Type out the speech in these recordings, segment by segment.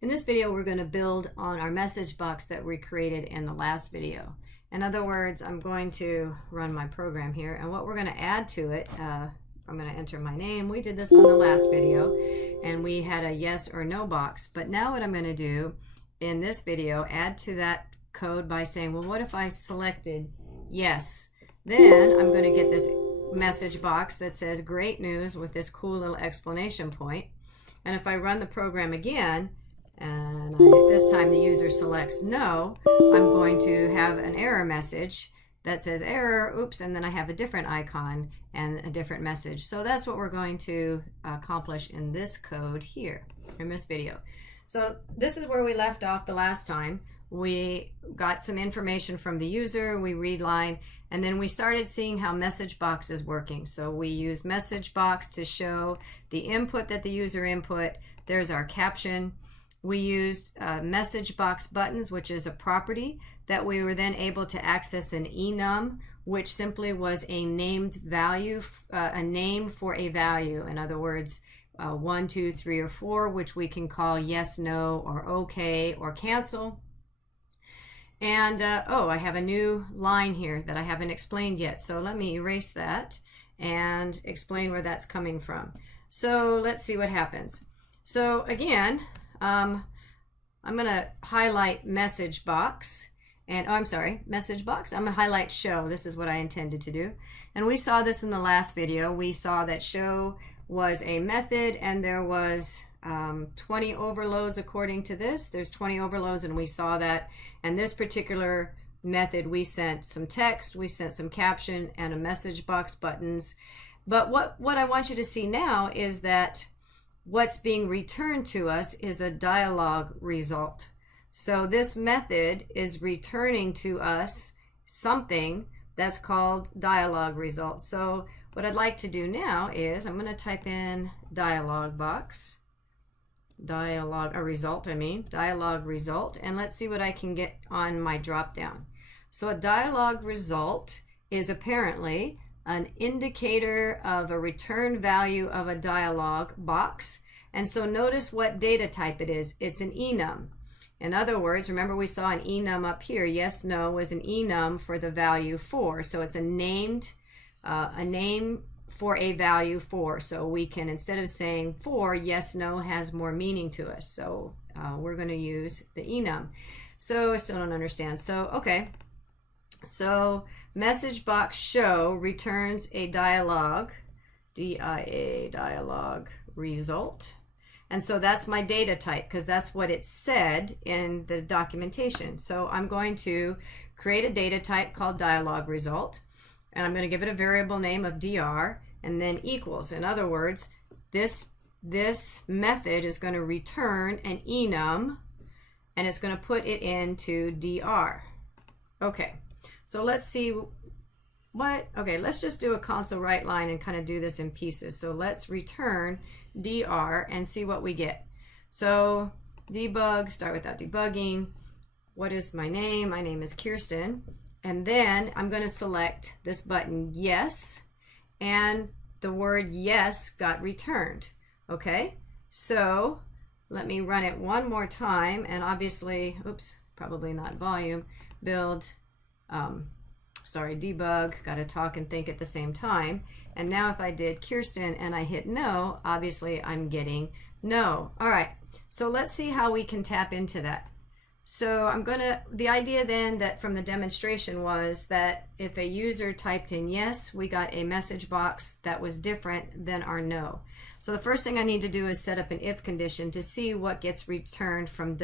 In this video, we're going to build on our message box that we created in the last video. In other words, I'm going to run my program here, and what we're going to add to it, I'm going to enter my name. We did this on the last video, and we had a yes or no box. But now what I'm going to do in this video, add to that code by saying, well, what if I selected yes? Then I'm going to get this message box that says great news with this cool little exclamation point. And if I run the program again, and this time the user selects no, I'm going to have an error message that says error, oops, and then I have a different icon and a different message. So that's what we're going to accomplish in this code here, in this video. So this is where we left off the last time. We got some information from the user, we read line, and then we started seeing how message box is working. So we use message box to show the input that the user input. There's our caption. We used message box buttons, which is a property that we were then able to access an enum, which simply was a named value, a name for a value. In other words, 1, 2, 3, or 4, which we can call yes, no, or okay, or cancel. And oh, I have a new line here that I haven't explained yet. So let me erase that and explain where that's coming from. So let's see what happens. So again, I'm going to highlight message box. And oh, I'm sorry, message box. I'm going to highlight show. This is what I intended to do. And we saw this in the last video. We saw that show was a method, and there was 20 overloads according to this. There's 20 overloads, and we saw that. And this particular method, we sent some text, we sent some caption, and a message box buttons. But what I want you to see now is that what's being returned to us is a dialog result. So this method is returning to us something that's called dialog result. So what I'd like to do now is I'm going to type in dialog box, dialog result, and let's see what I can get on my drop down. So a dialog result is apparently an indicator of a return value of a dialog box. And so notice what data type it is. It's an enum. In other words, remember we saw an enum up here. Yes, no was an enum for the value 4. So it's a name for a value 4. So we can, instead of saying 4, yes, no has more meaning to us. So we're going to use the enum. So I still don't understand. So, okay. So message box show returns a dialog, DIA, dialog result. And so that's my data type because that's what it said in the documentation. So I'm going to create a data type called dialog result, and I'm going to give it a variable name of dr and then equals. In other words, this method is going to return an enum, and it's going to put it into dr. Okay. So let's see okay, let's just do a console write line and kind of do this in pieces. So let's return dr and see what we get. So debug, start without debugging. What is my name? My name is Kirsten. And then I'm going to select this button, yes, and the word yes got returned. Okay, so let me run it one more time, and obviously, oops, probably not volume, build, debug, got to talk and think at the same time. And now if I did Kirsten and I hit no, obviously I'm getting no. All right, so let's see how we can tap into that. So the idea then that from the demonstration was that if a user typed in yes, we got a message box that was different than our no. So the first thing I need to do is set up an if condition to see what gets returned from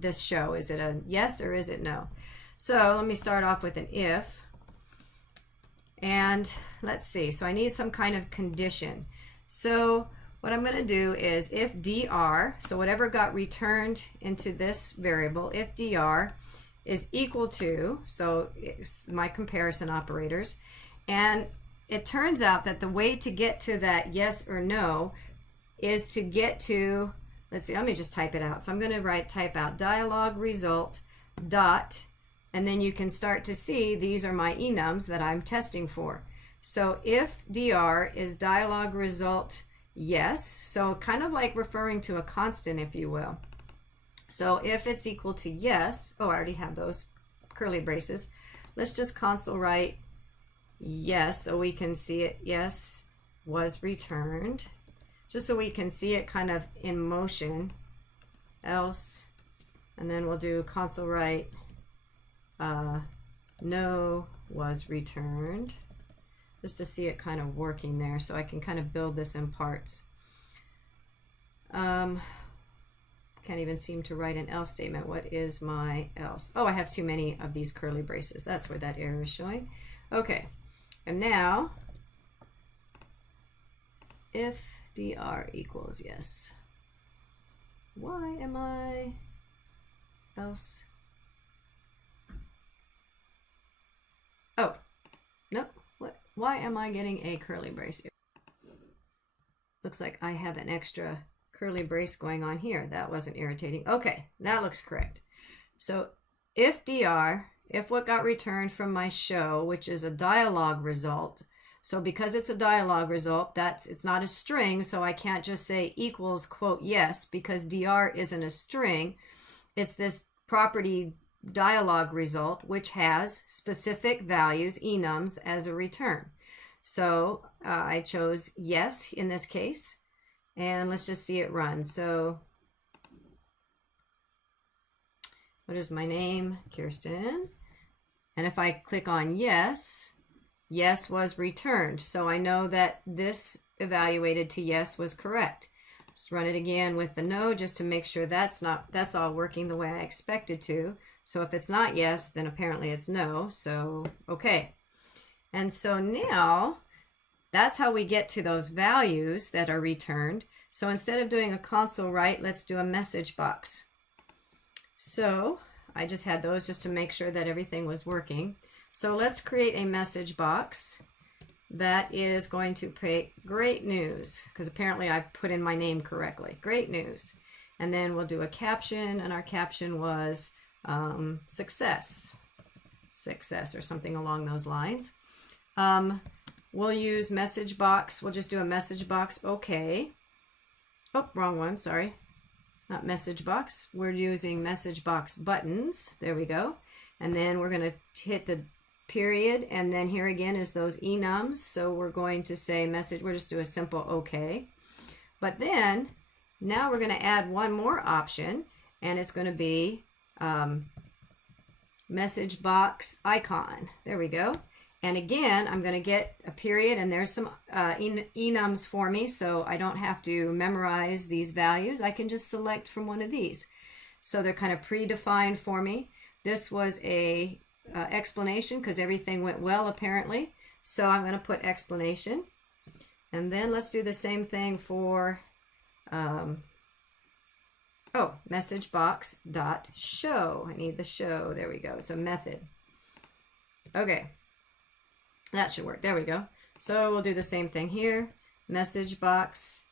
this show. Is it a yes or is it no? So let me start off with an if, and let's see. So I need some kind of condition. So what I'm going to do is if dr, so whatever got returned into this variable, if dr is equal to, so it's my comparison operators, and it turns out that the way to get to that yes or no is to get to, let's see, let me just type it out. So I'm going to type out dialog result dot, and then you can start to see these are my enums that I'm testing for. So if dr is dialog result yes. So kind of like referring to a constant, if you will. So if it's equal to yes, oh, I already have those curly braces. Let's just console write yes so we can see it. Yes was returned. Just so we can see it kind of in motion. Else, and then we'll do console write no was returned, just to see it kind of working there, so I can kind of build this in parts. Can't even seem to write an else statement. What is my else? Oh, I have too many of these curly braces. That's where that error is showing. Okay, and now if dr equals yes, why am I else? Oh, nope. What? Why am I getting a curly brace here? Looks like I have an extra curly brace going on here. That wasn't irritating. Okay, that looks correct. So if dr, if what got returned from my show, which is a dialogue result, so because it's a dialogue result, it's not a string, so I can't just say equals quote yes, because dr isn't a string. It's this property dialogue result, which has specific values, enums, as a return. So I chose yes in this case, and let's just see it run. So what is my name? Kirsten. And if I click on yes, yes was returned. So I know that this evaluated to yes was correct. Just run it again with the no, just to make sure that's all working the way I expected to. So if it's not yes, then apparently it's no. So okay. And so now that's how we get to those values that are returned. So instead of doing a console write, let's do a message box. So I just had those just to make sure that everything was working. So let's create a message box that is going to pay great news, because apparently I put in my name correctly. Great news. And then we'll do a caption, and our caption was success or something along those lines. We'll use message box. We'll just do a message box. Okay. Oh, wrong one. Sorry. Not message box. We're using message box buttons. There we go. And then we're going to hit the period, and then here again is those enums. So we're going to say message. We'll just do a simple okay. But then now we're going to add one more option, and it's going to be message box icon. There we go. And again, I'm going to get a period, and there's some enums for me, so I don't have to memorize these values. I can just select from one of these. So they're kind of predefined for me. This was a explanation because everything went well apparently. So I'm going to put explanation. And then let's do the same thing for message box dot show. I need the show. There we go. It's a method. Okay. That should work. There we go. So we'll do the same thing here. Message box.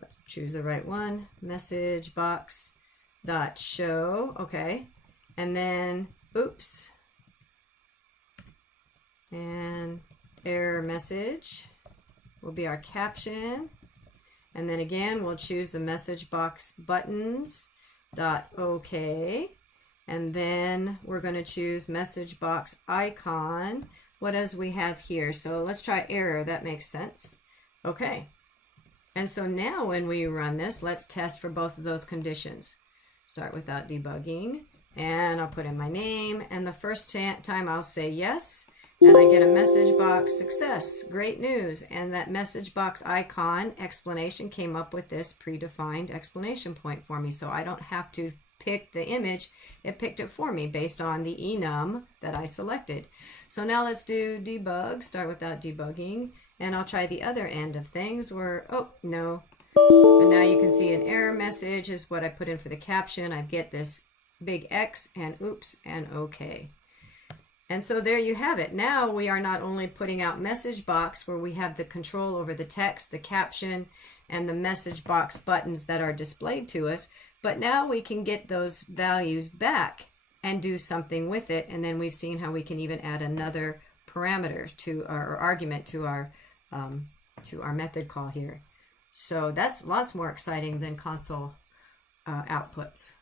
Let's choose the right one. Message box dot show. Okay. And then, oops. And error message will be our caption. And then again, we'll choose the message box buttons dot okay. And then we're going to choose message box icon. What else we have here? So let's try error. That makes sense. Okay. And so now when we run this, let's test for both of those conditions. Start without debugging. And I'll put in my name. And the first time I'll say yes. And I get a message box success. Great news. And that message box icon explanation came up with this predefined explanation point for me. So I don't have to pick the image. It picked it for me based on the enum that I selected. So now let's do debug. Start without debugging. And I'll try the other end of things where, oh, no. And now you can see an error message is what I put in for the caption. I get this big X and oops and okay. And so there you have it. Now we are not only putting out message box where we have the control over the text, the caption, and the message box buttons that are displayed to us, but now we can get those values back and do something with it. And then we've seen how we can even add another parameter to our argument to our to our method call here. So that's lots more exciting than console outputs.